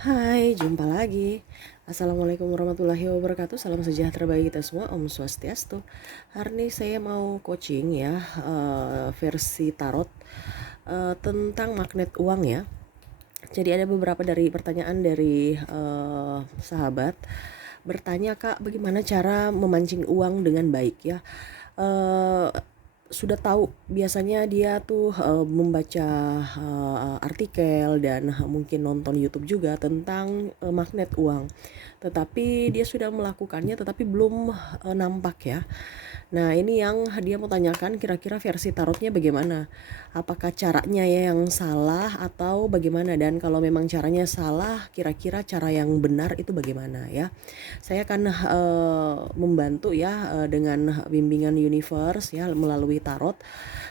Hai, jumpa lagi. Assalamualaikum warahmatullahi wabarakatuh. Salam sejahtera bagi kita semua. Om Swastiastu. Hari ini saya mau coaching ya, versi tarot tentang magnet uang ya. Jadi ada beberapa dari pertanyaan dari sahabat bertanya, Kak, bagaimana cara memancing uang dengan baik ya? Eh, sudah tahu biasanya dia tuh membaca artikel dan mungkin nonton YouTube juga tentang magnet uang. Tetapi dia sudah melakukannya tetapi belum nampak ya. Nah, ini yang dia mau tanyakan, kira-kira versi tarotnya bagaimana? Apakah caranya ya yang salah atau bagaimana? Dan kalau memang caranya salah, kira-kira cara yang benar itu bagaimana ya? Saya akan membantu ya dengan bimbingan universe ya melalui tarot.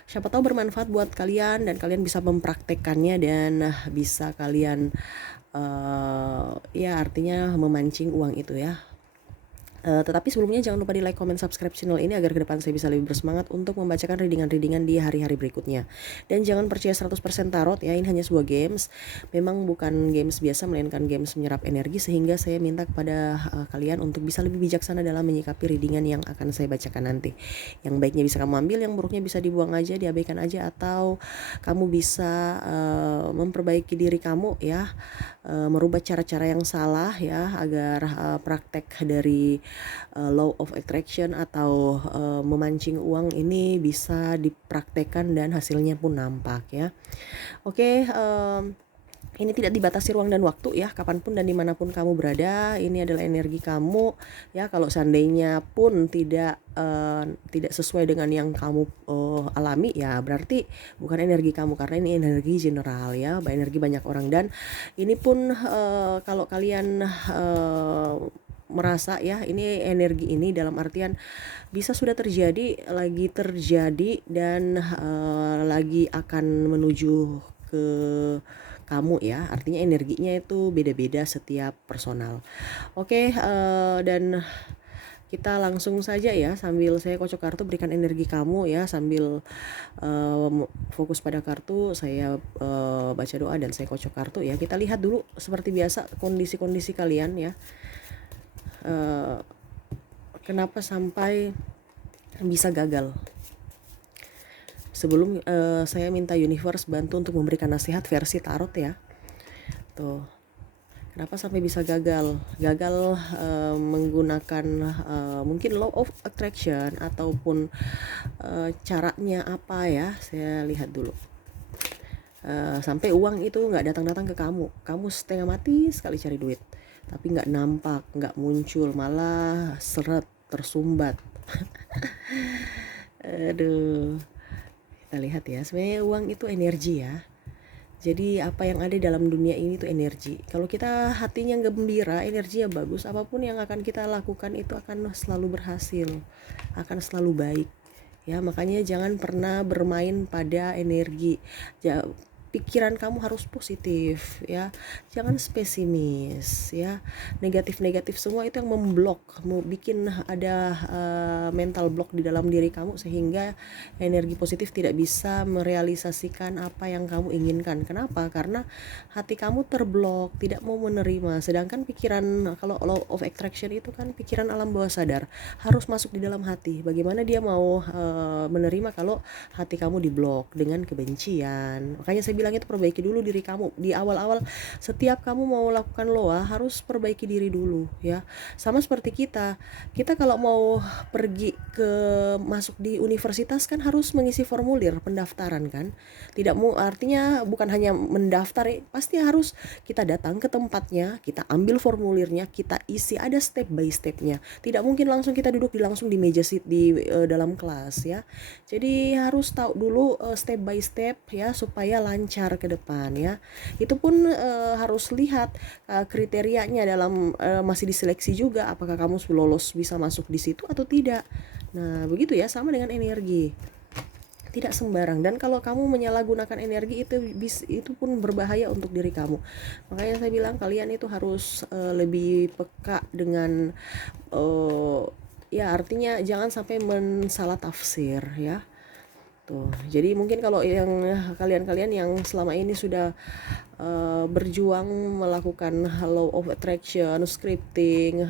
Siapa tahu bermanfaat buat kalian dan kalian bisa mempraktekkannya dan bisa kalian ya artinya memancing uang itu ya. Tetapi sebelumnya jangan lupa di like, comment, subscribe channel ini agar ke depan saya bisa lebih bersemangat untuk membacakan readingan-readingan di hari-hari berikutnya. Dan jangan percaya 100% tarot ya, ini hanya sebuah games. Memang bukan games biasa melainkan games menyerap energi, sehingga saya minta kepada kalian untuk bisa lebih bijaksana dalam menyikapi readingan yang akan saya bacakan nanti. Yang baiknya bisa kamu ambil, yang buruknya bisa dibuang aja, diabaikan aja, atau kamu bisa memperbaiki diri kamu ya, merubah cara-cara yang salah ya agar praktek dari law of attraction atau memancing uang ini bisa dipraktekkan dan hasilnya pun nampak ya. Oke, ini tidak dibatasi ruang dan waktu ya, kapanpun dan dimanapun kamu berada. Ini adalah energi kamu ya. Kalau seandainya pun tidak sesuai dengan yang kamu alami ya, berarti bukan energi kamu, karena ini energi general ya, energi banyak orang. Dan ini pun kalau kalian merasa ya ini energi ini dalam artian bisa sudah terjadi, lagi terjadi, dan lagi akan menuju ke kamu ya, artinya energinya itu beda-beda setiap personal. Oke, dan kita langsung saja ya, sambil saya kocok kartu berikan energi kamu ya, sambil fokus pada kartu saya baca doa dan saya kocok kartu ya. Kita lihat dulu seperti biasa kondisi-kondisi kalian ya, kenapa sampai bisa gagal. Sebelum saya minta universe bantu untuk memberikan nasihat versi tarot ya. Tuh, kenapa sampai bisa gagal? Gagal menggunakan mungkin law of attraction ataupun caranya apa ya? Saya lihat dulu. Sampai uang itu nggak datang-datang ke kamu. Kamu setengah mati sekali cari duit, tapi nggak nampak, nggak muncul, malah seret, tersumbat. Aduh, kita lihat ya. Sebenarnya uang itu energi ya. Jadi apa yang ada dalam dunia ini tuh energi. Kalau kita hatinya gembira, energinya bagus, apapun yang akan kita lakukan itu akan selalu berhasil, akan selalu baik. Ya, makanya jangan pernah bermain pada energi. Pikiran kamu harus positif ya, jangan pesimis ya. Negatif-negatif semua itu yang memblok, mau bikin ada mental block di dalam diri kamu, sehingga energi positif tidak bisa merealisasikan apa yang kamu inginkan. Kenapa? Karena hati kamu terblok, tidak mau menerima. Sedangkan pikiran, kalau law of attraction itu kan pikiran alam bawah sadar, harus masuk di dalam hati. Bagaimana dia mau menerima kalau hati kamu diblok dengan kebencian? Makanya saya bilang itu perbaiki dulu diri kamu di awal-awal. Setiap kamu mau lakukan loa harus perbaiki diri dulu ya. Sama seperti kita kalau mau pergi ke masuk di universitas kan harus mengisi formulir pendaftaran kan. Tidak mau, artinya bukan hanya mendaftar, pasti harus kita datang ke tempatnya, kita ambil formulirnya, kita isi, ada step by stepnya. Tidak mungkin langsung kita duduk langsung di meja di dalam kelas ya. Jadi harus tahu dulu step by step ya, supaya lancar ke depan ya. Itu pun harus lihat kriterianya dalam masih diseleksi juga, apakah kamu lolos bisa masuk di situ atau tidak. Nah, begitu ya, sama dengan energi. Tidak sembarang, dan kalau kamu menyalahgunakan energi itu pun berbahaya untuk diri kamu. Makanya saya bilang kalian itu harus lebih peka dengan ya artinya jangan sampai mensalah tafsir ya. Tuh, jadi mungkin kalau yang kalian-kalian yang selama ini sudah berjuang melakukan law of attraction, scripting,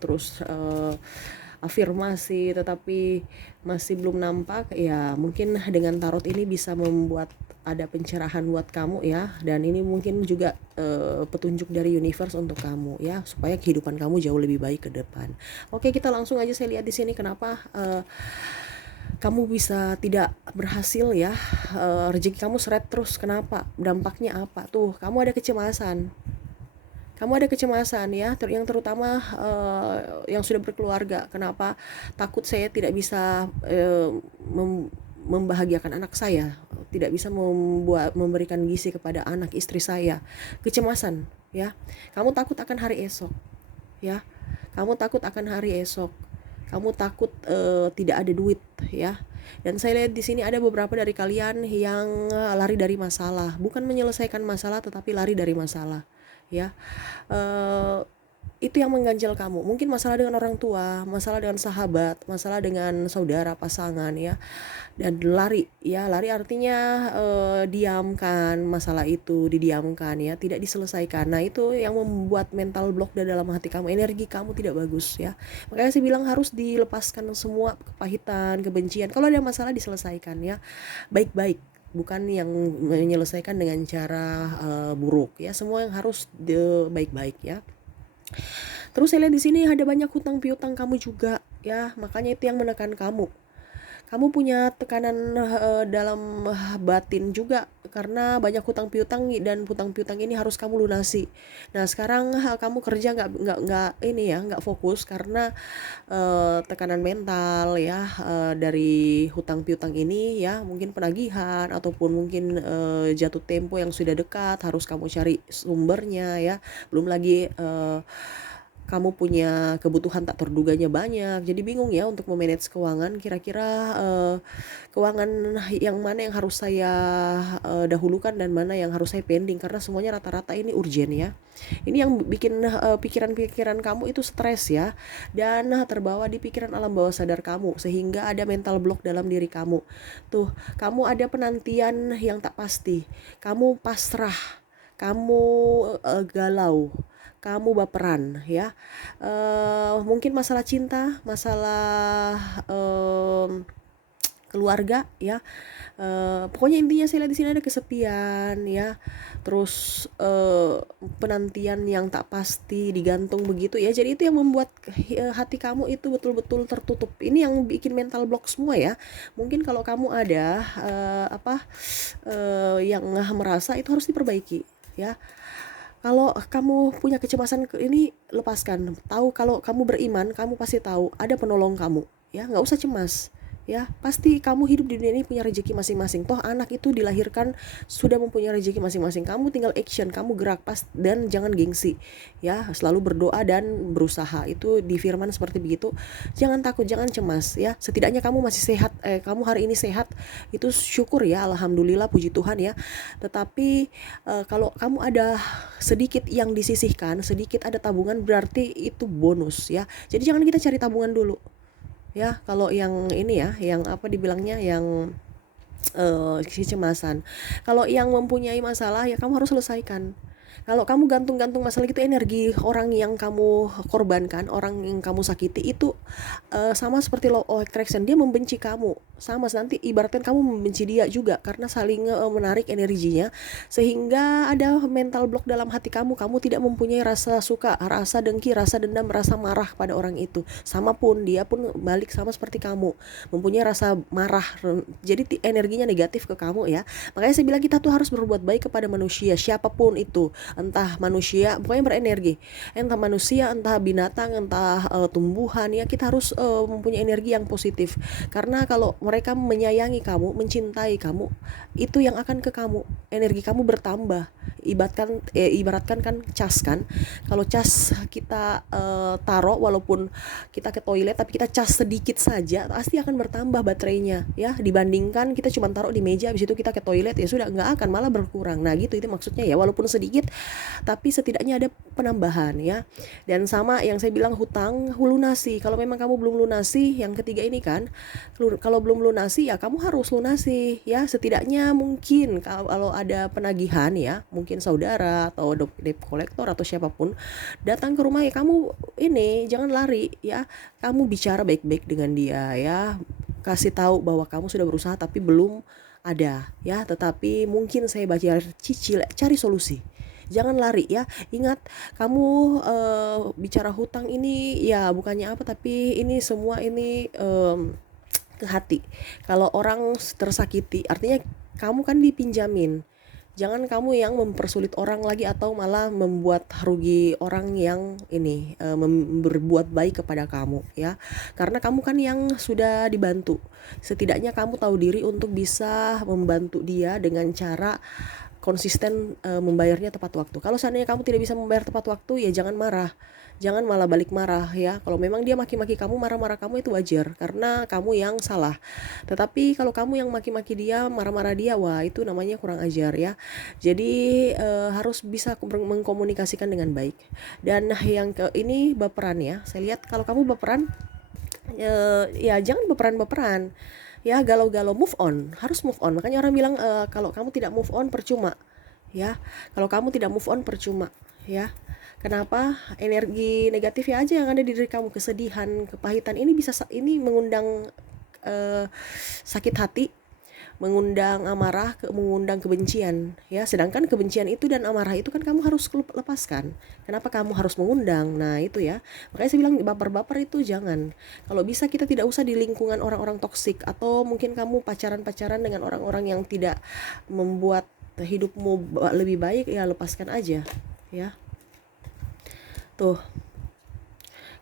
terus afirmasi, tetapi masih belum nampak, ya mungkin dengan tarot ini bisa membuat ada pencerahan buat kamu ya, dan ini mungkin juga petunjuk dari universe untuk kamu ya, supaya kehidupan kamu jauh lebih baik ke depan. Oke, kita langsung aja, saya lihat di sini kenapa kamu bisa tidak berhasil ya, rezeki kamu seret terus, kenapa, dampaknya apa tuh, kamu ada kecemasan ya, yang terutama yang sudah berkeluarga. Kenapa? Takut saya tidak bisa membahagiakan anak saya, tidak bisa memberikan gizi kepada anak istri saya. Kecemasan ya, kamu takut akan hari esok ya, kamu takut akan hari esok, kamu takut tidak ada duit ya. Dan saya lihat di sini ada beberapa dari kalian yang lari dari masalah, bukan menyelesaikan masalah tetapi lari dari masalah ya. Itu yang mengganjal kamu, mungkin masalah dengan orang tua, masalah dengan sahabat, masalah dengan saudara, pasangan ya. Dan lari ya, lari artinya diamkan masalah itu, didiamkan ya, tidak diselesaikan. Nah, itu yang membuat mental block di dalam hati kamu, energi kamu tidak bagus ya. Makanya saya bilang harus dilepaskan semua kepahitan, kebencian. Kalau ada masalah diselesaikan ya, baik-baik, bukan yang menyelesaikan dengan cara buruk ya. Semua yang harus baik-baik ya. Terus saya lihat di sini ada banyak hutang piutang kamu juga ya, makanya itu yang menekan kamu. Kamu punya tekanan dalam batin juga karena banyak hutang piutang, dan hutang piutang ini harus kamu lunasi. Nah, sekarang kamu kerja nggak ini ya, nggak fokus karena tekanan mental ya, dari hutang piutang ini ya, mungkin penagihan ataupun mungkin jatuh tempo yang sudah dekat, harus kamu cari sumbernya ya. Belum lagi kamu punya kebutuhan tak terduganya banyak, jadi bingung ya untuk memanage keuangan. Kira-kira keuangan yang mana yang harus saya dahulukan dan mana yang harus saya pending, karena semuanya rata-rata ini urgent ya. Ini yang bikin pikiran-pikiran kamu itu stres ya, dan terbawa di pikiran alam bawah sadar kamu, sehingga ada mental block dalam diri kamu. Tuh, kamu ada penantian yang tak pasti, kamu pasrah, kamu galau, kamu baperan ya. Mungkin masalah cinta, masalah keluarga ya. Pokoknya intinya saya lihat di sini ada kesepian ya. Terus penantian yang tak pasti, digantung begitu ya. Jadi itu yang membuat hati kamu itu betul-betul tertutup. Ini yang bikin mental block semua ya. Mungkin kalau kamu ada yang merasa itu harus diperbaiki ya. Kalau kamu punya kecemasan ini, lepaskan. Tahu kalau kamu beriman, kamu pasti tahu ada penolong kamu ya. Nggak usah cemas ya, pasti kamu hidup di dunia ini punya rezeki masing-masing. Toh anak itu dilahirkan sudah mempunyai rezeki masing-masing. Kamu tinggal action, kamu gerak dan jangan gengsi ya. Selalu berdoa dan berusaha, itu di firman seperti begitu. Jangan takut, jangan cemas ya. Setidaknya kamu masih sehat, kamu hari ini sehat, itu syukur ya, alhamdulillah, puji Tuhan ya. Tetapi kalau kamu ada sedikit yang disisihkan, sedikit ada tabungan, berarti itu bonus ya. Jadi jangan kita cari tabungan dulu ya. Kalau yang ini ya, yang apa dibilangnya, yang kecemasan. Kalau yang mempunyai masalah ya kamu harus selesaikan. Kalau kamu gantung-gantung masalah itu, energi orang yang kamu korbankan, orang yang kamu sakiti itu sama seperti law of attraction, dia membenci kamu. Sama, nanti ibaratkan kamu membenci dia juga, karena saling menarik energinya, sehingga ada mental block dalam hati kamu. Kamu tidak mempunyai rasa suka, rasa dengki, rasa dendam, rasa marah pada orang itu. Sama pun dia pun balik sama seperti kamu, mempunyai rasa marah. Jadi energinya negatif ke kamu ya. Makanya saya bilang kita tuh harus berbuat baik kepada manusia, siapapun itu. Entah manusia, pokoknya berenergi, entah manusia, entah binatang, entah tumbuhan ya. Kita harus mempunyai energi yang positif, karena kalau mereka menyayangi kamu, mencintai kamu, itu yang akan ke kamu, energi kamu bertambah. Ibaratkan kan cas kan, kalau cas kita taruh, walaupun kita ke toilet tapi kita cas sedikit saja, pasti akan bertambah baterainya ya, dibandingkan kita cuma taruh di meja habis itu kita ke toilet, ya sudah, nggak akan, malah berkurang. Nah gitu, itu maksudnya ya, walaupun sedikit tapi setidaknya ada penambahan ya. Dan sama yang saya bilang hutang, lunasi. Kalau memang kamu belum lunasi, yang ketiga ini kan, kalau belum lunasi ya kamu harus lunasi ya. Setidaknya mungkin kalau ada penagihan ya, mungkin saudara atau debt collector atau siapapun datang ke rumah ya, kamu ini jangan lari ya. Kamu bicara baik-baik dengan dia ya. Kasih tahu bahwa kamu sudah berusaha tapi belum ada ya, tetapi mungkin saya bayar cicil, cari solusi. Jangan lari ya. Ingat, kamu bicara hutang ini ya bukannya apa, tapi ini semua ini ke hati. Kalau orang tersakiti, artinya kamu kan dipinjamin. Jangan kamu yang mempersulit orang lagi atau malah membuat rugi orang yang ini berbuat baik kepada kamu ya. Karena kamu kan yang sudah dibantu. Setidaknya kamu tahu diri untuk bisa membantu dia dengan cara konsisten membayarnya tepat waktu. Kalau seandainya kamu tidak bisa membayar tepat waktu ya jangan marah. Jangan malah balik marah ya. Kalau memang dia maki-maki kamu, marah-marah kamu itu wajar karena kamu yang salah. Tetapi kalau kamu yang maki-maki dia, marah-marah dia, wah itu namanya kurang ajar ya. Jadi harus bisa mengkomunikasikan dengan baik. Dan yang ini baperan ya. Saya lihat kalau kamu baperan ya jangan baperan-baperan. Ya galau-galau, move on, harus move on. Makanya orang bilang kalau kamu tidak move on percuma ya. Kalau kamu tidak move on percuma ya. Kenapa? Energi negatif ya aja yang ada di diri kamu, kesedihan, kepahitan ini bisa ini mengundang sakit hati, mengundang amarah, mengundang kebencian ya. Sedangkan kebencian itu dan amarah itu kan kamu harus lepaskan. Kenapa kamu harus mengundang? Nah itu ya, makanya saya bilang baper-baper itu jangan. Kalau bisa kita tidak usah di lingkungan orang-orang toksik, atau mungkin kamu pacaran-pacaran dengan orang-orang yang tidak membuat hidupmu lebih baik ya, lepaskan aja ya. Tuh,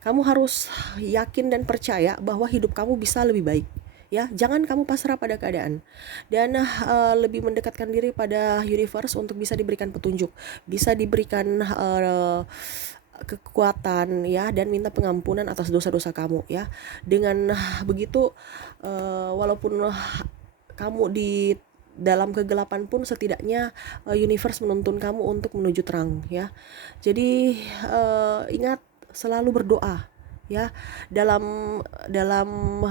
kamu harus yakin dan percaya bahwa hidup kamu bisa lebih baik ya. Jangan kamu pasrah pada keadaan, dan lebih mendekatkan diri pada universe untuk bisa diberikan petunjuk, bisa diberikan kekuatan ya, dan minta pengampunan atas dosa-dosa kamu ya. Dengan begitu walaupun kamu di dalam kegelapan pun setidaknya universe menuntun kamu untuk menuju terang ya. Jadi ingat, selalu berdoa ya, dalam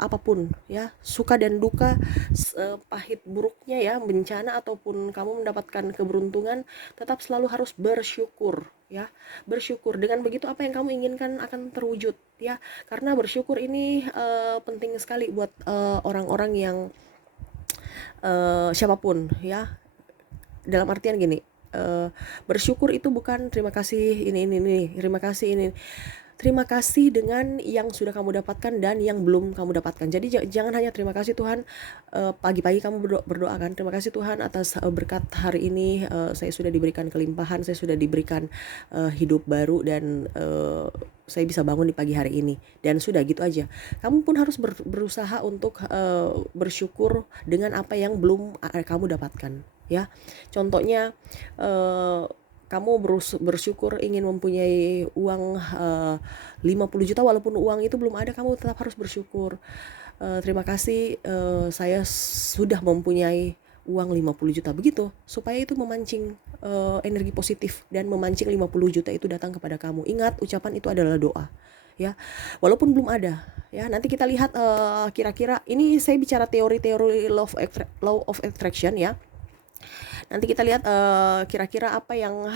apapun ya, suka dan duka, pahit buruknya ya, bencana ataupun kamu mendapatkan keberuntungan, tetap selalu harus bersyukur ya. Bersyukur, dengan begitu apa yang kamu inginkan akan terwujud ya. Karena bersyukur ini penting sekali buat orang-orang yang siapapun ya. Dalam artian gini, bersyukur itu bukan terima kasih ini, terima kasih ini. Terima kasih dengan yang sudah kamu dapatkan dan yang belum kamu dapatkan. Jadi jangan hanya terima kasih Tuhan, pagi-pagi kamu berdoa kan, terima kasih Tuhan atas berkat hari ini, saya sudah diberikan kelimpahan, saya sudah diberikan hidup baru, dan saya bisa bangun di pagi hari ini, dan sudah gitu aja. Kamu pun harus berusaha untuk bersyukur dengan apa yang belum kamu dapatkan ya. Contohnya kamu bersyukur ingin mempunyai uang 50 juta, walaupun uang itu belum ada, kamu tetap harus bersyukur. Terima kasih, saya sudah mempunyai uang 50 juta, begitu, supaya itu memancing energi positif dan memancing 50 juta itu datang kepada kamu. Ingat, ucapan itu adalah doa ya, walaupun belum ada ya. Nanti kita lihat kira-kira, ini saya bicara teori-teori law of attraction ya. Nanti kita lihat kira-kira apa yang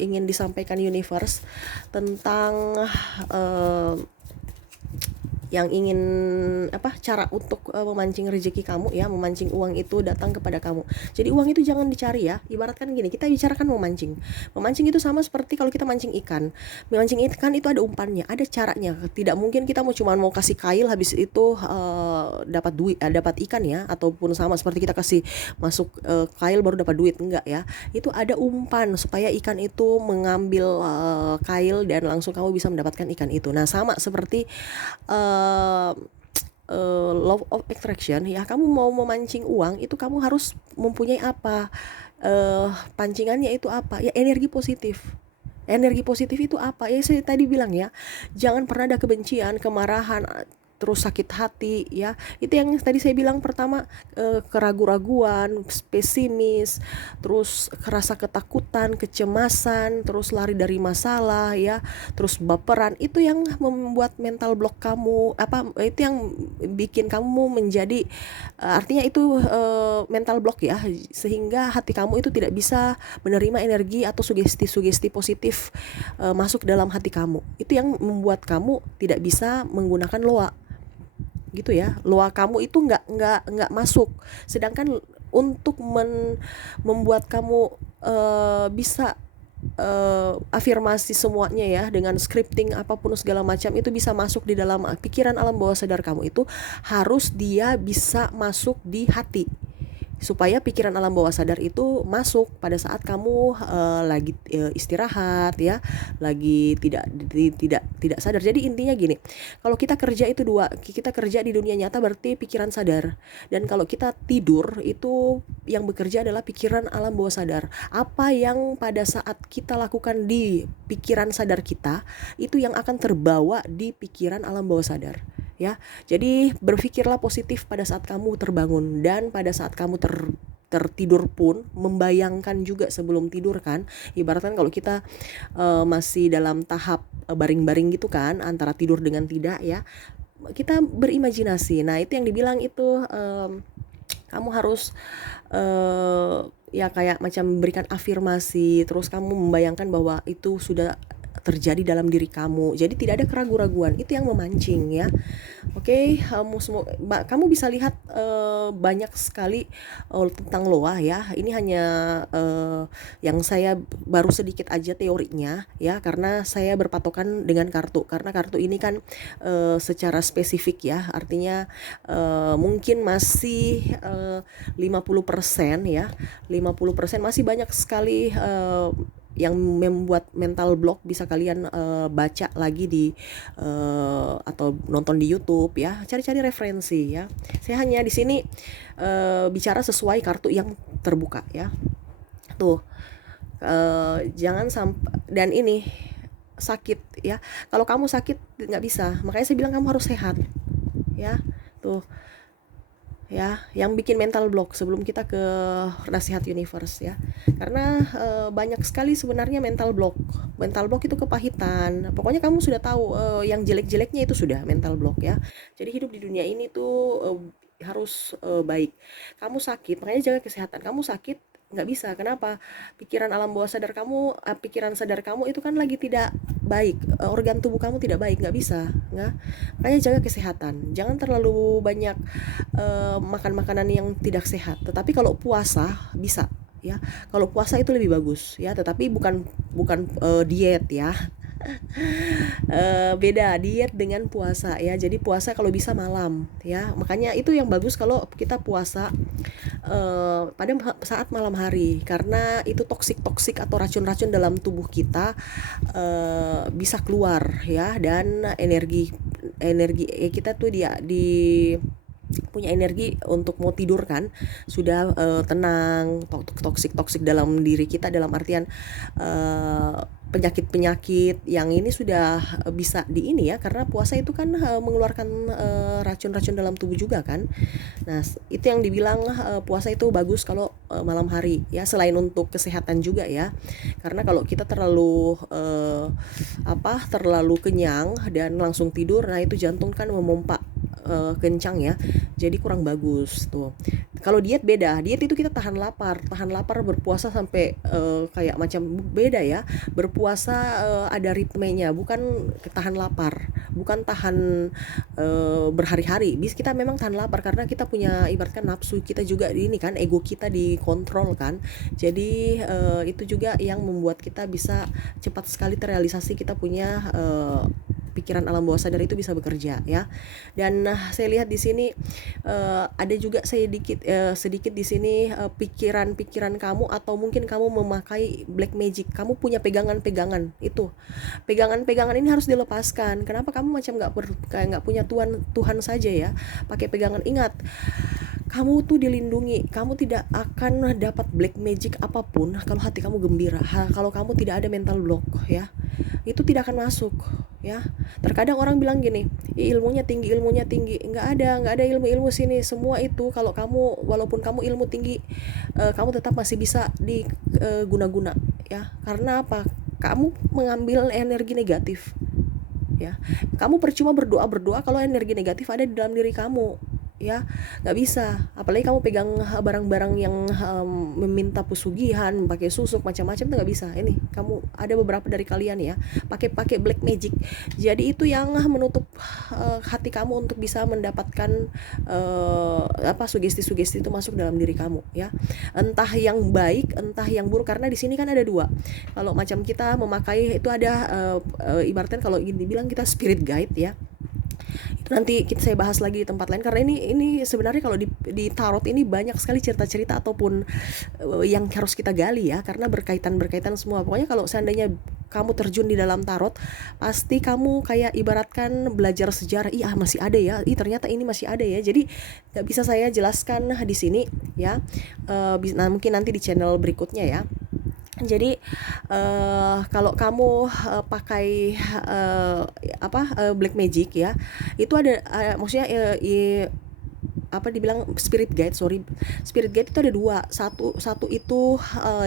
ingin disampaikan universe tentang yang ingin cara untuk memancing rezeki kamu ya, memancing uang itu datang kepada kamu. Jadi uang itu jangan dicari ya. Ibaratkan gini, kita bicarakan memancing. Memancing itu sama seperti kalau kita mancing ikan. Memancing ikan itu ada umpannya, ada caranya. Tidak mungkin kita mau kasih kail habis itu dapat duit, dapat ikan ya, ataupun sama seperti kita kasih masuk kail baru dapat duit, enggak ya. Itu ada umpan supaya ikan itu mengambil kail dan langsung kamu bisa mendapatkan ikan itu. Nah, sama seperti law of attraction ya. Kamu mau memancing uang itu kamu harus mempunyai apa, pancingannya itu apa ya, energi positif. Energi positif itu apa ya, saya tadi bilang ya, jangan pernah ada kebencian, kemarahan, terus sakit hati ya. Itu yang tadi saya bilang pertama, keraguan-raguan, pesimis, terus rasa ketakutan, kecemasan, terus lari dari masalah ya, terus baperan. Itu yang membuat mental block kamu, itu yang bikin kamu menjadi, artinya itu mental block ya, sehingga hati kamu itu tidak bisa menerima energi atau sugesti-sugesti positif masuk dalam hati kamu. Itu yang membuat kamu tidak bisa menggunakan loa gitu ya. Loa kamu itu nggak masuk. Sedangkan untuk membuat kamu bisa afirmasi semuanya ya, dengan scripting apapun segala macam itu bisa masuk di dalam pikiran alam bawah sadar kamu, itu harus dia bisa masuk di hati, supaya pikiran alam bawah sadar itu masuk pada saat kamu lagi istirahat ya, lagi tidak sadar. Jadi intinya gini, kalau kita kerja itu dua, kita kerja di dunia nyata berarti pikiran sadar, dan kalau kita tidur itu yang bekerja adalah pikiran alam bawah sadar. Apa yang pada saat kita lakukan di pikiran sadar kita, itu yang akan terbawa di pikiran alam bawah sadar ya. Jadi berpikirlah positif pada saat kamu terbangun, dan pada saat kamu tertidur pun membayangkan juga sebelum tidur kan. Ibaratkan kalau kita masih dalam tahap baring-baring gitu kan, antara tidur dengan tidak ya, kita berimajinasi. Nah itu yang dibilang itu, kamu harus ya kayak macam memberikan afirmasi, terus kamu membayangkan bahwa itu sudah terjadi dalam diri kamu. Jadi tidak ada keraguan-raguan, itu yang memancing ya. Oke, kamu bisa lihat banyak sekali tentang loa ya. Ini hanya yang saya baru sedikit aja teorinya ya, karena saya berpatokan dengan kartu, karena kartu ini kan secara spesifik ya, artinya mungkin masih 50% ya, 50% masih banyak sekali yang membuat mental block. Bisa kalian baca lagi di atau nonton di YouTube ya, cari-cari referensi ya. Saya hanya di sini bicara sesuai kartu yang terbuka ya. Tuh, jangan sampai, dan ini sakit ya. Kalau kamu sakit nggak bisa, makanya saya bilang kamu harus sehat ya. Tuh ya, yang bikin mental block sebelum kita ke nasihat universe ya, karena banyak sekali sebenarnya mental block itu kepahitan. Pokoknya kamu sudah tahu yang jelek-jeleknya itu sudah mental block ya. Jadi hidup di dunia ini tuh harus baik. Kamu sakit, makanya jaga kesehatan. Kamu sakit nggak bisa, kenapa? Pikiran alam bawah sadar kamu, pikiran sadar kamu itu kan lagi tidak baik, organ tubuh kamu tidak baik, nggak bisa, nggak. Makanya jaga kesehatan, jangan terlalu banyak makan makanan yang tidak sehat. Tetapi kalau puasa bisa ya, kalau puasa itu lebih bagus ya, tetapi bukan diet ya. Beda diet dengan puasa ya. Jadi puasa kalau bisa malam ya, makanya itu yang bagus kalau kita puasa pada saat malam hari, karena itu toksik atau racun-racun dalam tubuh kita bisa keluar ya, dan energi kita tuh di punya energi untuk mau tidur kan, sudah tenang. Toksik dalam diri kita, dalam artian penyakit yang ini sudah bisa di ini ya, karena puasa itu kan mengeluarkan racun-racun dalam tubuh juga kan. Nah itu yang dibilang puasa itu bagus kalau malam hari ya, selain untuk kesehatan juga ya, karena kalau kita terlalu terlalu kenyang dan langsung tidur, nah itu jantung kan memompa kencang ya, jadi kurang bagus tuh. Kalau diet beda, diet itu kita tahan lapar berpuasa sampai kayak macam beda ya. Berpuasa ada ritmenya, bukan tahan lapar, bukan tahan berhari-hari. Bis kita memang tahan lapar karena kita punya, ibaratkan nafsu kita juga ini kan, ego kita dikontrol kan. Jadi itu juga yang membuat kita bisa cepat sekali terrealisasi, kita punya pikiran alam bawah sadar itu bisa bekerja ya. Dan saya lihat di sini ada juga sedikit di sini pikiran kamu, atau mungkin kamu memakai black magic, kamu punya pegangan-pegangan itu. Pegangan-pegangan ini harus dilepaskan. Kenapa kamu macam nggak punya Tuhan saja ya, pakai pegangan. Ingat, kamu tuh dilindungi, kamu tidak akan dapat black magic apapun kalau hati kamu gembira, kalau kamu tidak ada mental block ya. itu tidak akan masuk ya. Terkadang orang bilang gini, ilmunya tinggi, nggak ada ilmu sini. Semua itu kalau kamu, walaupun kamu ilmu tinggi, kamu tetap masih bisa diguna-guna ya. Karena apa? Kamu mengambil energi negatif ya. Kamu percuma berdoa kalau energi negatif ada di dalam diri kamu ya. Nggak bisa, apalagi kamu pegang barang-barang yang meminta pesugihan, pakai susuk macam-macam, tuh nggak bisa. Ini kamu ada beberapa dari kalian ya pakai black magic, jadi itu yang menutup hati kamu untuk bisa mendapatkan sugesti-sugesti itu masuk dalam diri kamu ya, entah yang baik entah yang buruk. Karena di sini kan ada dua. Kalau macam kita memakai itu ada ibaratnya kalau dibilang kita spirit guide ya. Itu nanti saya bahas lagi di tempat lain, karena ini sebenarnya kalau di tarot ini banyak sekali cerita-cerita ataupun yang harus kita gali ya, karena berkaitan semua. Pokoknya kalau seandainya kamu terjun di dalam tarot, pasti kamu kayak ibaratkan belajar sejarah. Masih ada ya, ternyata ini masih ada ya. Jadi nggak bisa saya jelaskan di sini ya. Mungkin nanti di channel berikutnya ya. Jadi kalau kamu pakai black magic ya, itu ada maksudnya dibilang spirit guide itu ada dua. Satu itu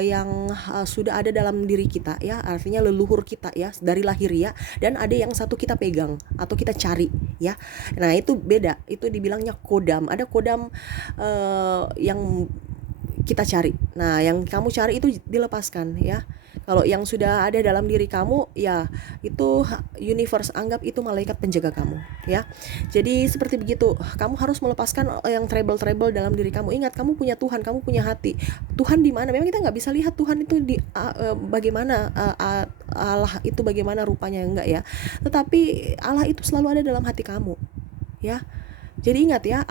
yang sudah ada dalam diri kita ya, artinya leluhur kita ya dari lahir ya, dan ada yang satu kita pegang atau kita cari ya. Nah itu beda, itu dibilangnya kodam. Ada kodam yang kita cari. Nah, yang kamu cari itu dilepaskan ya. Kalau yang sudah ada dalam diri kamu ya, itu universe anggap itu malaikat penjaga kamu ya. Jadi seperti begitu, kamu harus melepaskan yang trouble dalam diri kamu. Ingat, kamu punya Tuhan, kamu punya hati. Tuhan di mana? Memang kita nggak bisa lihat Tuhan itu di bagaimana, Allah itu bagaimana rupanya, enggak ya. Tetapi Allah itu selalu ada dalam hati kamu ya. Jadi ingat ya,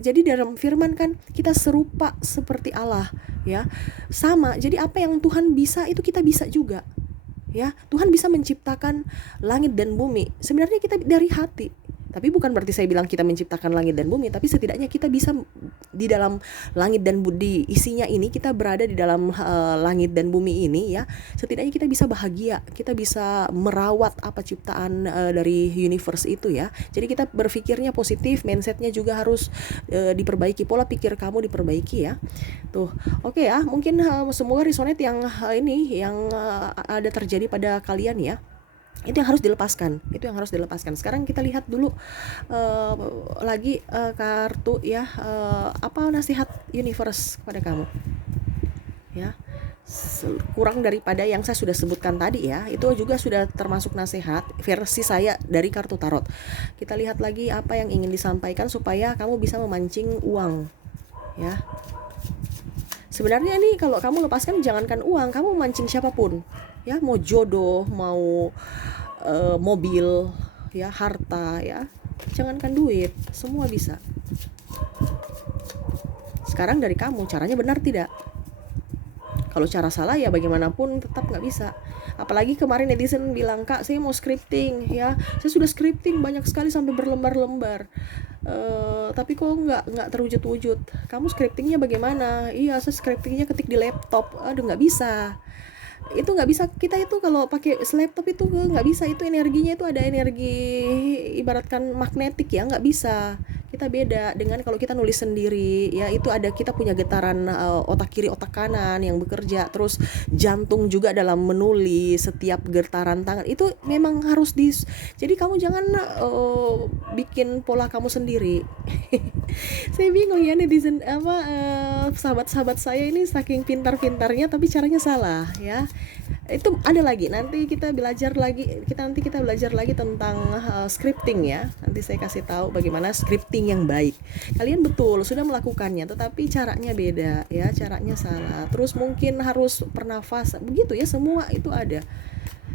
jadi dalam firman kan kita serupa seperti Allah ya. Sama. Jadi apa yang Tuhan bisa itu kita bisa juga. Ya, Tuhan bisa menciptakan langit dan bumi. Sebenarnya kita dari hati. Tapi bukan berarti saya bilang kita menciptakan langit dan bumi, tapi setidaknya kita bisa di dalam langit dan bumi isinya ini, kita berada di dalam langit dan bumi ini ya. Setidaknya kita bisa bahagia, kita bisa merawat apa ciptaan dari universe itu ya. Jadi kita berpikirnya positif, mindsetnya juga harus diperbaiki, pola pikir kamu diperbaiki ya. Tuh, oke ya, mungkin semoga resonate yang yang ada terjadi pada kalian ya. Itu yang harus dilepaskan. Sekarang kita lihat dulu lagi kartu ya, apa nasihat universe kepada kamu ya. Kurang daripada yang saya sudah sebutkan tadi ya, itu juga sudah termasuk nasihat versi saya dari kartu tarot. Kita lihat lagi apa yang ingin disampaikan supaya kamu bisa memancing uang ya. Sebenarnya ini kalau kamu lepaskan, jangankan uang, kamu mancing siapapun ya, mau jodoh, mau mobil ya, harta ya, jangankan duit, semua bisa. Sekarang dari kamu, caranya benar tidak? Kalau cara salah ya bagaimanapun tetap nggak bisa. Apalagi kemarin netizen bilang, "Kak, saya mau scripting ya, saya sudah scripting banyak sekali sampai berlembar-lembar, tapi kok nggak terwujud-wujud. Kamu scriptingnya bagaimana?" "Iya, saya scriptingnya ketik di laptop." Aduh, nggak bisa. Itu nggak bisa. Kita itu kalau pakai laptop itu nggak bisa. Itu energinya itu ada energi ibaratkan magnetik ya, nggak bisa. Kita beda dengan kalau kita nulis sendiri ya, itu ada, kita punya getaran otak kiri otak kanan yang bekerja, terus jantung juga dalam menulis, setiap getaran tangan itu memang harus jadi kamu jangan bikin pola kamu sendiri. Saya bingung ya netizen sahabat-sahabat saya ini saking pintar-pintarnya tapi caranya salah ya. Itu ada lagi, nanti kita belajar lagi tentang scripting ya. Nanti saya kasih tahu bagaimana scripting yang baik. Kalian betul sudah melakukannya, tetapi caranya beda ya, caranya salah. Terus mungkin harus pernafasan, begitu ya, semua itu ada.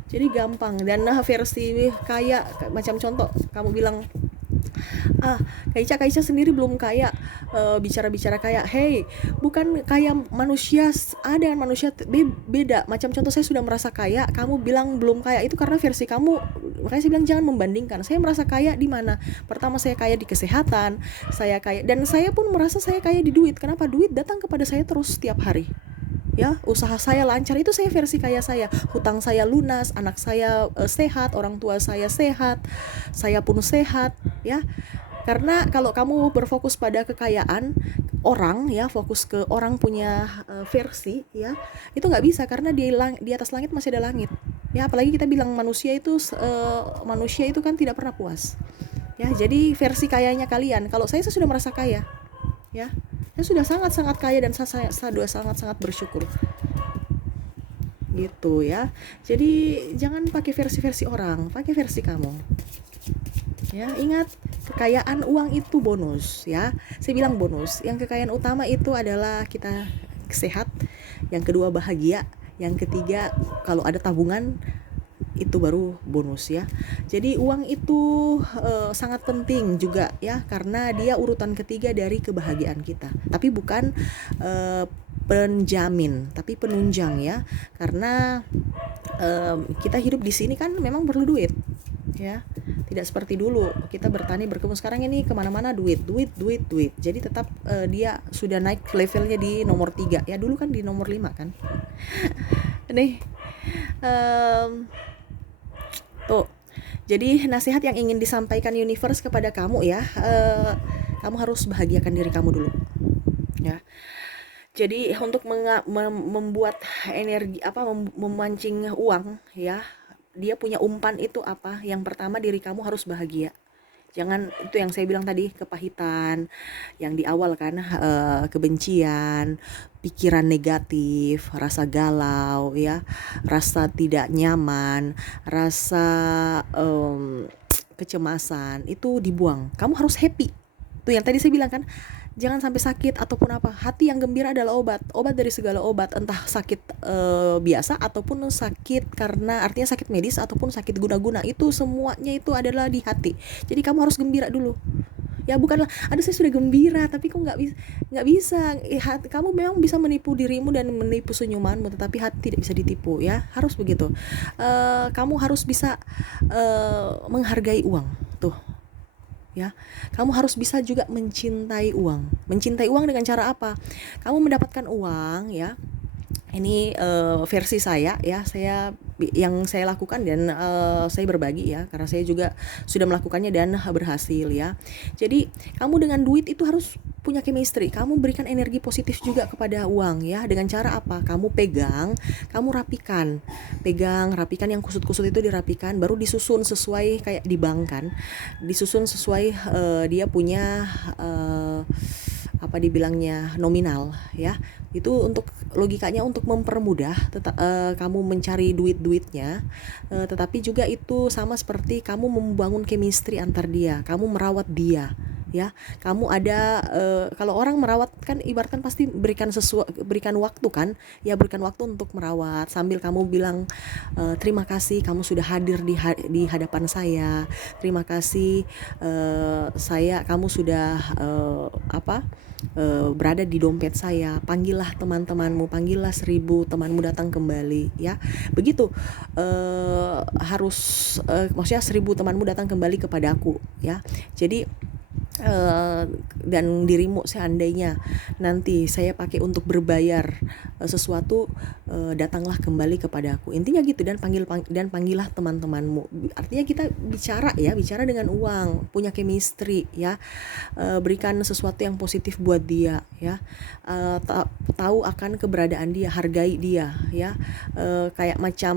Jadi gampang. Dan versi kayak macam contoh kamu bilang, Kaica sendiri belum kaya, bicara kaya. Hey, bukan kaya manusia, ada manusia beda. Macam contoh, saya sudah merasa kaya, kamu bilang belum kaya, itu karena versi kamu. Makanya saya bilang jangan membandingkan. Saya merasa kaya di mana? Pertama, saya kaya di kesehatan, saya kaya, dan saya pun merasa saya kaya di duit. Kenapa? Duit datang kepada saya terus setiap hari ya, usaha saya lancar, itu saya versi kaya saya, hutang saya lunas, anak saya sehat, orang tua saya sehat, saya pun sehat, ya. Karena kalau kamu berfokus pada kekayaan orang, ya, fokus ke orang punya versi, ya, itu nggak bisa, karena di atas langit masih ada langit, ya. Apalagi kita bilang manusia itu kan tidak pernah puas, ya. Jadi versi kayanya kalian, kalau saya sudah merasa kaya, ya, saya sudah sangat sangat kaya, dan saya sudah sangat sangat bersyukur, gitu ya. Jadi jangan pakai versi-versi orang, pakai versi kamu, ya. Ingat, kekayaan uang itu bonus, ya. Saya bilang bonus. Yang kekayaan utama itu adalah kita sehat, yang kedua bahagia, yang ketiga kalau ada tabungan, itu baru bonus, ya. Jadi uang itu sangat penting juga, ya, karena dia urutan ketiga dari kebahagiaan kita. Tapi bukan penjamin, tapi penunjang, ya. Karena kita hidup di sini kan memang perlu duit, ya. Tidak seperti dulu kita bertani berkebun, sekarang ini kemana-mana duit, duit, duit, duit. Jadi tetap dia sudah naik levelnya di nomor 3, ya. Dulu kan di nomor 5 kan. Nih, um, tuh. Jadi nasihat yang ingin disampaikan universe kepada kamu, ya, kamu harus bahagiakan diri kamu dulu, ya. Jadi untuk membuat energi apa, memancing uang, ya, dia punya umpan itu apa? Yang pertama, diri kamu harus bahagia. Jangan, itu yang saya bilang tadi, kepahitan yang di awal kan, kebencian, pikiran negatif, rasa galau, ya, rasa tidak nyaman, rasa kecemasan, itu dibuang. Kamu harus happy. Tuh yang tadi saya bilang kan, jangan sampai sakit ataupun apa. Hati yang gembira adalah obat dari segala obat, entah sakit biasa ataupun sakit karena artinya sakit medis ataupun sakit guna-guna, itu semuanya itu adalah di hati. Jadi kamu harus gembira dulu, ya. Bukanlah, aduh saya sudah gembira tapi kok nggak bisa. Kamu memang bisa menipu dirimu dan menipu senyumanmu, tetapi hati tidak bisa ditipu, ya. Harus begitu. Kamu harus bisa menghargai uang, tuh, ya. Kamu harus bisa juga mencintai uang dengan cara apa? Kamu mendapatkan uang, ya. Ini versi saya, ya. Yang saya lakukan, dan saya berbagi, ya, karena saya juga sudah melakukannya dan berhasil, ya. Jadi kamu dengan duit itu harus punya chemistry. Kamu berikan energi positif juga kepada uang, ya. Dengan cara apa? Kamu pegang, kamu rapikan yang kusut-kusut itu, dirapikan, baru disusun sesuai kayak di bank kan, disusun sesuai dia punya apa dibilangnya, nominal, ya. Itu untuk logikanya untuk mempermudah kamu mencari duitnya, tetapi juga itu sama seperti kamu membangun chemistry antar dia, kamu merawat dia, ya. Kamu ada kalau orang merawat kan ibaratkan pasti berikan waktu kan, ya, berikan waktu untuk merawat, sambil kamu bilang terima kasih kamu sudah hadir di hadapan saya, terima kasih kamu sudah berada di dompet saya, panggillah teman-temanmu, panggillah 1000 temanmu datang kembali, ya. Begitu harus maksudnya 1000 temanmu datang kembali kepadaku, ya. Jadi dan dirimu seandainya nanti saya pakai untuk berbayar sesuatu, datanglah kembali kepadaku, intinya gitu. Dan panggillah teman-temanmu, artinya kita bicara dengan uang, punya chemistry, ya. Berikan sesuatu yang positif buat dia, ya. Tahu akan keberadaan dia, hargai dia, ya. Kayak macam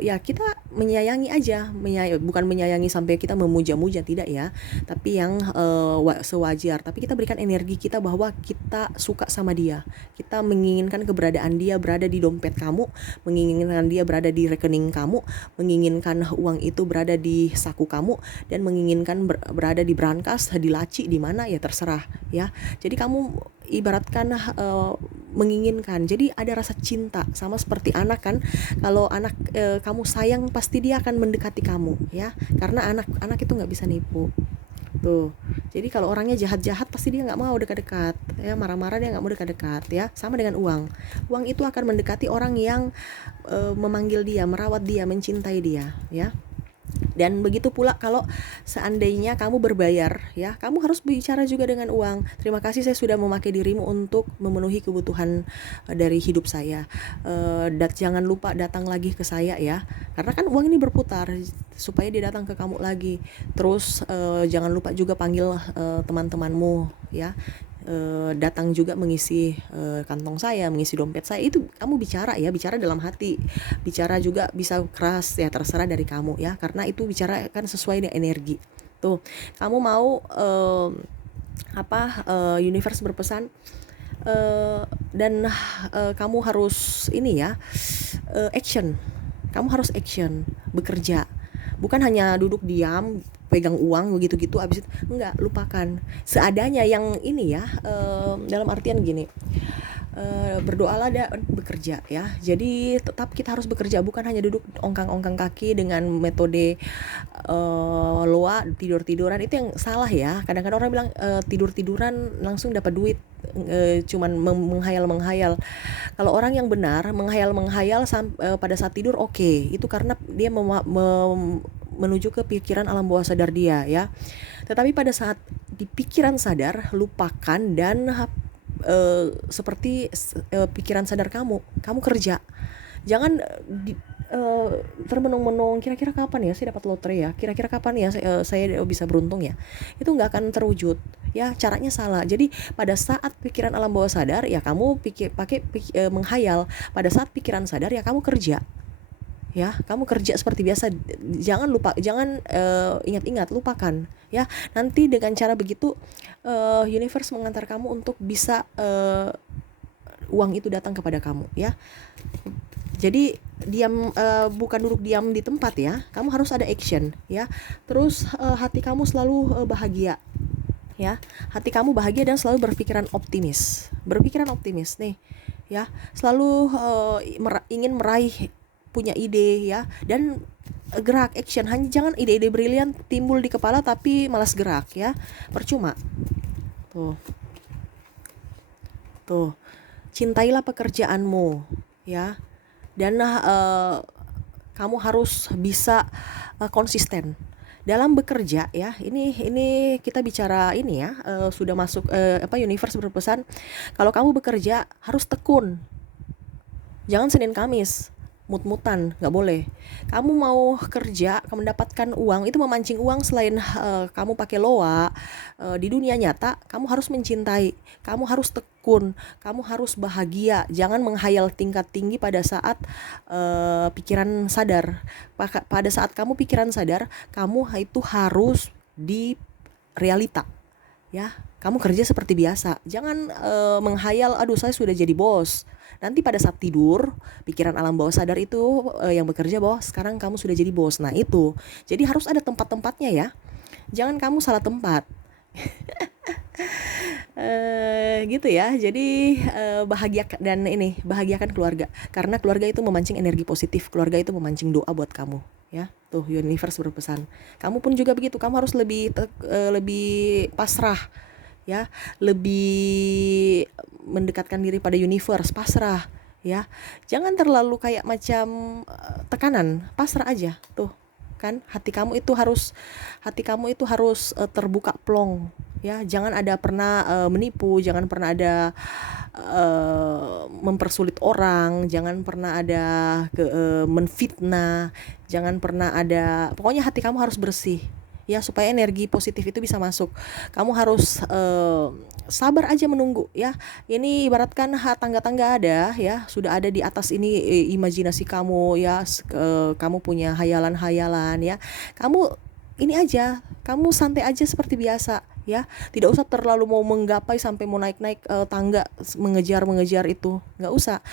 ya, kita menyayangi aja, bukan menyayangi sampai kita memuja-muja, tidak, ya, tapi yang sewajar. Tapi kita berikan energi kita bahwa kita suka sama dia, kita menginginkan keberadaan dia berada di dompet kamu, menginginkan dia berada di rekening kamu, menginginkan uang itu berada di saku kamu, dan menginginkan berada di brankas, di laci, di mana, ya, terserah, ya. Jadi kamu ibaratkan menginginkan, jadi ada rasa cinta, sama seperti anak kan. Kalau anak kamu sayang, pasti dia akan mendekati kamu, ya, karena anak itu nggak bisa nipu. Tuh. Jadi kalau orangnya jahat-jahat, pasti dia nggak mau dekat-dekat, ya. Marah-marah dia nggak mau dekat-dekat, ya. Sama dengan uang itu akan mendekati orang yang memanggil dia, merawat dia, mencintai dia, ya. Dan begitu pula kalau seandainya kamu berbayar, ya, kamu harus bicara juga dengan uang. Terima kasih, saya sudah memakai dirimu untuk memenuhi kebutuhan dari hidup saya. Jangan lupa datang lagi ke saya ya, karena kan uang ini berputar supaya dia datang ke kamu lagi. Terus jangan lupa juga panggil teman-temanmu ya. Datang juga mengisi kantong saya, mengisi dompet saya. Itu kamu bicara ya, bicara dalam hati, bicara juga bisa keras ya, terserah dari kamu ya, karena itu bicara kan sesuai dengan energi tuh. Kamu mau universe berpesan, dan kamu harus ini ya, action. Kamu harus action, bekerja, bukan hanya duduk diam pegang uang begitu gitu abis itu enggak, lupakan seadanya yang ini ya. Dalam artian gini, berdoalah dan bekerja ya. Jadi tetap kita harus bekerja, bukan hanya duduk ongkang-ongkang kaki dengan metode loa, tidur-tiduran. Itu yang salah ya. Kadang-kadang orang bilang tidur-tiduran langsung dapat duit, cuman menghayal-menghayal. Kalau orang yang benar menghayal-menghayal pada saat tidur, oke, itu karena dia menuju ke pikiran alam bawah sadar dia ya. Tetapi pada saat di pikiran sadar, lupakan dan seperti pikiran sadar kamu kerja. Jangan termenung-menung, kira-kira kapan ya saya dapat lotre ya, kira-kira kapan ya saya bisa beruntung ya. Itu nggak akan terwujud ya, caranya salah. Jadi pada saat pikiran alam bawah sadar ya kamu menghayal. Pada saat pikiran sadar ya kamu kerja ya, kamu kerja seperti biasa. Jangan lupa, jangan ingat-ingat, lupakan ya. Nanti dengan cara begitu universe mengantar kamu untuk bisa uang itu datang kepada kamu ya. Jadi diam, bukan duduk diam di tempat ya, kamu harus ada action ya. Terus hati kamu selalu bahagia ya, hati kamu bahagia dan selalu berpikiran optimis nih ya. Selalu ingin meraih, punya ide ya, dan gerak, action. Hanya jangan ide-ide brilian timbul di kepala tapi malas gerak ya, percuma. Tuh, cintailah pekerjaanmu ya, dan kamu harus bisa konsisten dalam bekerja ya. Ini kita bicara ini ya, sudah masuk universe berpesan kalau kamu bekerja harus tekun. Jangan Senin Kamis mut-mutan, nggak boleh. Kamu mau kerja, kamu mendapatkan uang, itu memancing uang. Selain kamu pakai loa di dunia nyata, kamu harus mencintai, kamu harus tekun, kamu harus bahagia. Jangan menghayal tingkat tinggi pada saat pikiran sadar. Pada saat kamu pikiran sadar, kamu itu harus di realita ya. Kamu kerja seperti biasa, jangan menghayal, aduh saya sudah jadi bos. Nanti pada saat tidur, pikiran alam bawah sadar itu yang bekerja bahwa sekarang kamu sudah jadi bos. Nah itu, jadi harus ada tempat-tempatnya ya. Jangan kamu salah tempat. Gitu ya. Jadi bahagiakan keluarga, karena keluarga itu memancing energi positif, keluarga itu memancing doa buat kamu ya. Tuh universe berpesan. Kamu pun juga begitu, kamu harus lebih pasrah ya, lebih mendekatkan diri pada universe, pasrah ya. Jangan terlalu kayak macam tekanan, pasrah aja tuh kan. Hati kamu itu harus terbuka plong ya. Jangan ada pernah menipu, jangan pernah ada mempersulit orang, jangan pernah ada menfitnah, jangan pernah ada, pokoknya hati kamu harus bersih ya, supaya energi positif itu bisa masuk. Kamu harus sabar aja menunggu ya. Ini ibaratkan tangga-tangga ada ya, sudah ada di atas ini imajinasi kamu ya. Kamu punya hayalan-hayalan ya. Kamu ini aja, kamu santai aja seperti biasa ya. Tidak usah terlalu mau menggapai sampai mau naik-naik tangga, mengejar itu, nggak usah.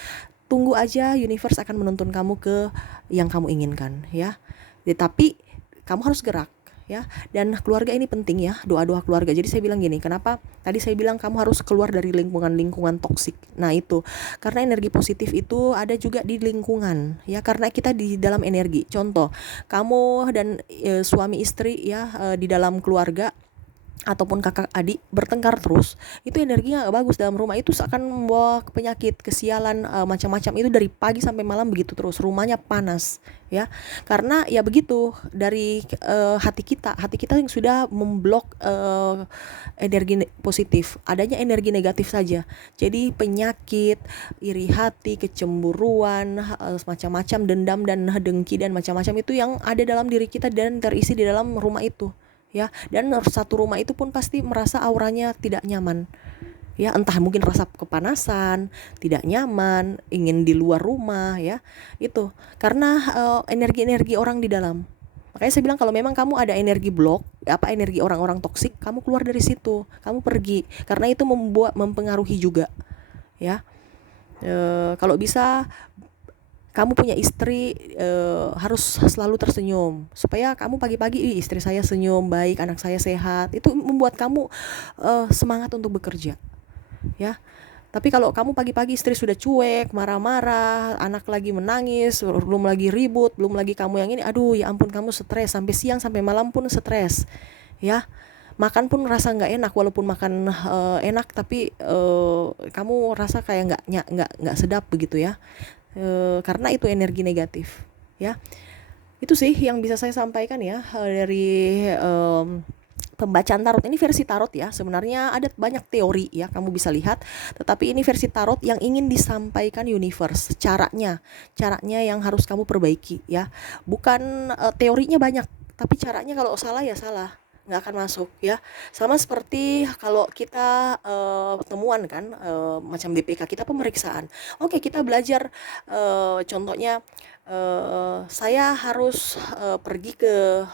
Tunggu aja, universe akan menuntun kamu ke yang kamu inginkan ya. Tapi kamu harus gerak ya. Dan keluarga ini penting ya, doa-doa keluarga. Jadi saya bilang gini, kenapa tadi saya bilang kamu harus keluar dari lingkungan toksik. Nah itu karena energi positif itu ada juga di lingkungan ya, karena kita di dalam energi. Contoh, kamu dan suami istri ya, di dalam keluarga ataupun kakak adik bertengkar terus, itu energinya nggak bagus dalam rumah, itu akan membawa penyakit, kesialan, macam-macam itu dari pagi sampai malam begitu terus, rumahnya panas ya. Karena ya begitu dari hati kita yang sudah memblok energi positif, adanya energi negatif saja. Jadi penyakit, iri hati, kecemburuan, macam-macam, dendam dan dengki dan macam-macam itu yang ada dalam diri kita dan terisi di dalam rumah itu ya. Dan satu rumah itu pun pasti merasa auranya tidak nyaman ya, entah mungkin rasa kepanasan, tidak nyaman, ingin di luar rumah ya, itu karena energi-energi orang di dalam. Makanya saya bilang kalau memang kamu ada energi blok, apa energi orang-orang toksik, kamu keluar dari situ, kamu pergi, karena itu mempengaruhi juga ya. Kalau bisa kamu punya istri, harus selalu tersenyum supaya kamu pagi-pagi, istri saya senyum baik, anak saya sehat, itu membuat kamu semangat untuk bekerja ya. Tapi kalau kamu pagi-pagi istri sudah cuek, marah-marah, anak lagi menangis, belum lagi ribut, belum lagi kamu yang ini, aduh ya ampun, kamu stres sampai siang sampai malam pun stres ya. Makan pun rasa nggak enak, walaupun makan enak tapi kamu rasa kayak nggak sedap begitu ya. Karena itu energi negatif ya. Itu sih yang bisa saya sampaikan ya, dari pembacaan tarot. Ini versi tarot ya, sebenarnya ada banyak teori ya, kamu bisa lihat, tetapi ini versi tarot yang ingin disampaikan universe, caranya yang harus kamu perbaiki ya. Bukan teorinya banyak, tapi caranya kalau salah ya salah, nggak akan masuk ya. Sama seperti kalau kita temuan kan, macam DPK kita pemeriksaan. Oke, kita belajar, contohnya saya harus pergi ke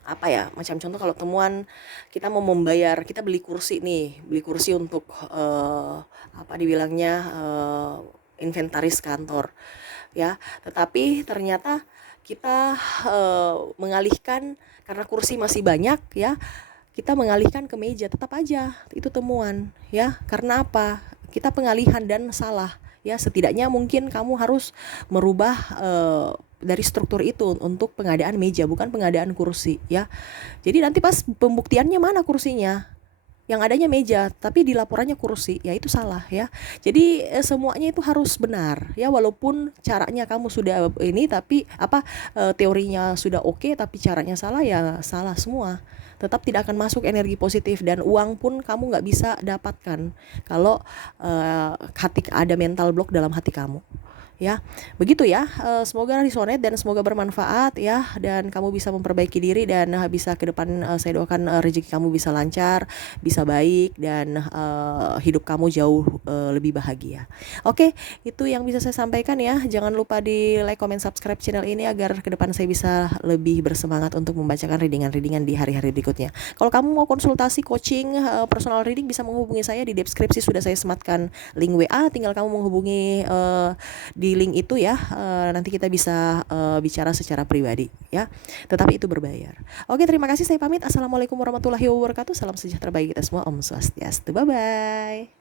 apa ya, macam contoh kalau temuan kita mau membayar, kita beli kursi untuk apa dibilangnya, inventaris kantor ya. Tetapi ternyata kita mengalihkan karena kursi masih banyak ya, kita mengalihkan ke meja, tetap aja itu temuan ya. Karena apa? Kita pengalihan dan salah ya. Setidaknya mungkin kamu harus merubah dari struktur itu untuk pengadaan meja, bukan pengadaan kursi ya. Jadi nanti pas pembuktiannya mana kursinya, yang adanya meja tapi di laporannya kursi, ya itu salah ya. Jadi semuanya itu harus benar ya, walaupun caranya kamu sudah ini, tapi teorinya sudah oke, tapi caranya salah, ya salah semua. Tetap tidak akan masuk energi positif, dan uang pun kamu nggak bisa dapatkan kalau ada mental block dalam hati kamu ya. Begitu ya. Semoga resonate dan semoga bermanfaat ya, dan kamu bisa memperbaiki diri, dan bisa ke depan, saya doakan rezeki kamu bisa lancar, bisa baik, dan hidup kamu jauh lebih bahagia. Oke, itu yang bisa saya sampaikan ya. Jangan lupa di like, comment, subscribe channel ini agar ke depan saya bisa lebih bersemangat untuk membacakan readingan-readingan di hari-hari berikutnya. Kalau kamu mau konsultasi coaching, personal reading, bisa menghubungi saya. Di deskripsi sudah saya sematkan link WA, tinggal kamu menghubungi di link itu ya. Nanti kita bisa bicara secara pribadi ya, tetapi itu berbayar. Oke, terima kasih, saya pamit. Assalamualaikum warahmatullahi wabarakatuh. Salam sejahtera bagi kita semua. Om Swastiastu. Bye bye.